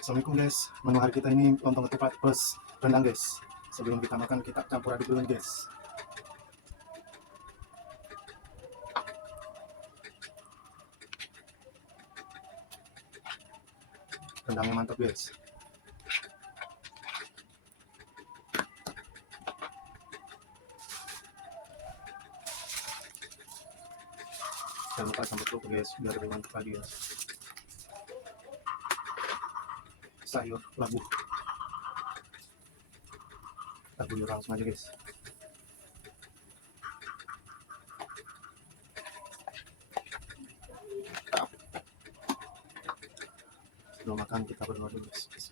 Assalamualaikum guys, menu hari kita ini lontong ketupat plus rendang guys. Sebelum kita makan kita campur aduk dulu guys. Rendangnya mantap guys. Jangan lupa sambal kerupuk guys, biar lebih mantap lagi guys. Sayur labu langsung aja guys. Sebelum makan kita berdoa dulu guys.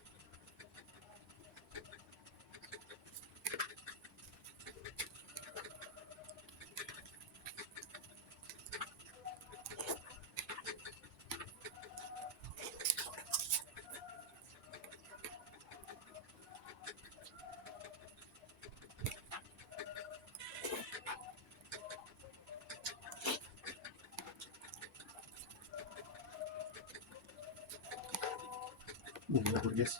Dapur guys.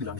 Udah.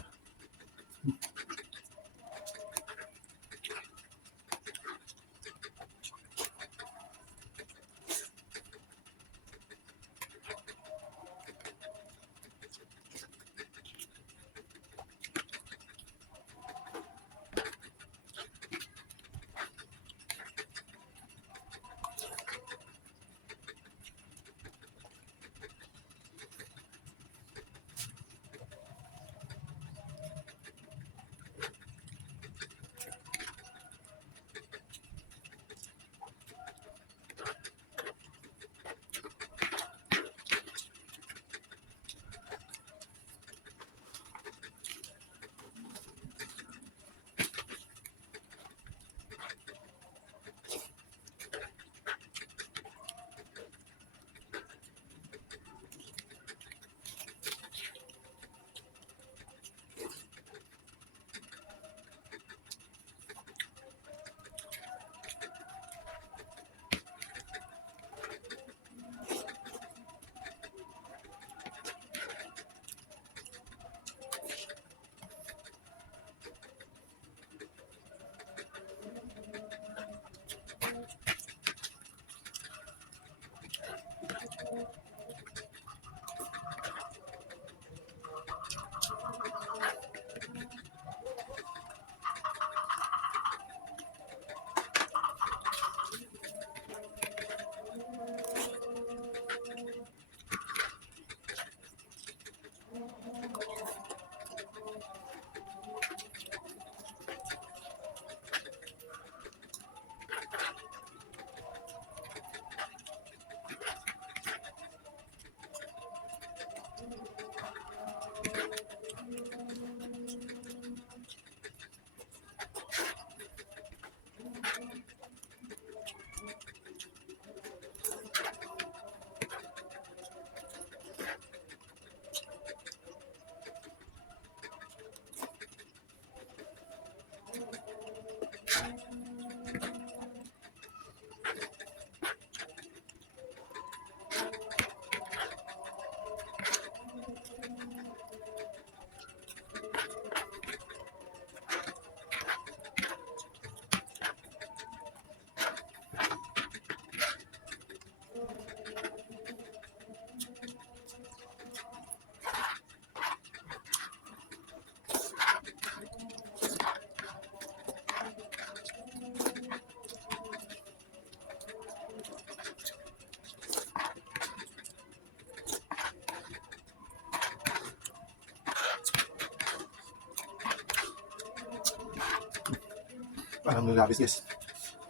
Alhamdulillah habis guys.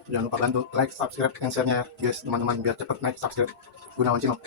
Jangan lupa bantu like, subscribe, dan share-nya guys teman-teman biar cepet naik subscribe. Gunawan Cino.